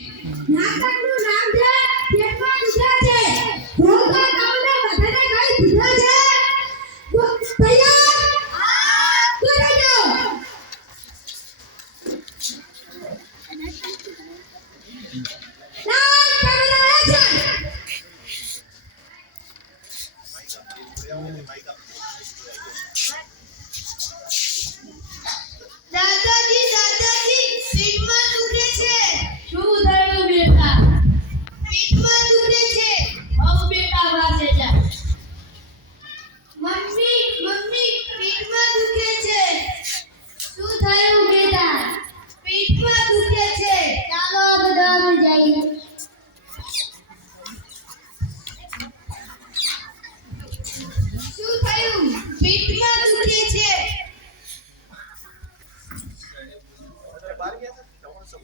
નાટકનું નામ છે પેટમાં દુખે છે ભોગા ગામને બધાને કઈ દીધો છે તૈયાર હા કરી દો દાદાજી દાદાજી પેટમાં દુખે છે શું થયું બેટા? પેટમાં દુખે છે હવે બેટા વાસે જા. મમ્મી મમ્મી પેટમાં દુખે છે શું થયું બેટા? પેટમાં દુખે છે ચાલો બધા અમે જઈએ. શું થયું પેટમાં દુખે છે બાર ગયા છે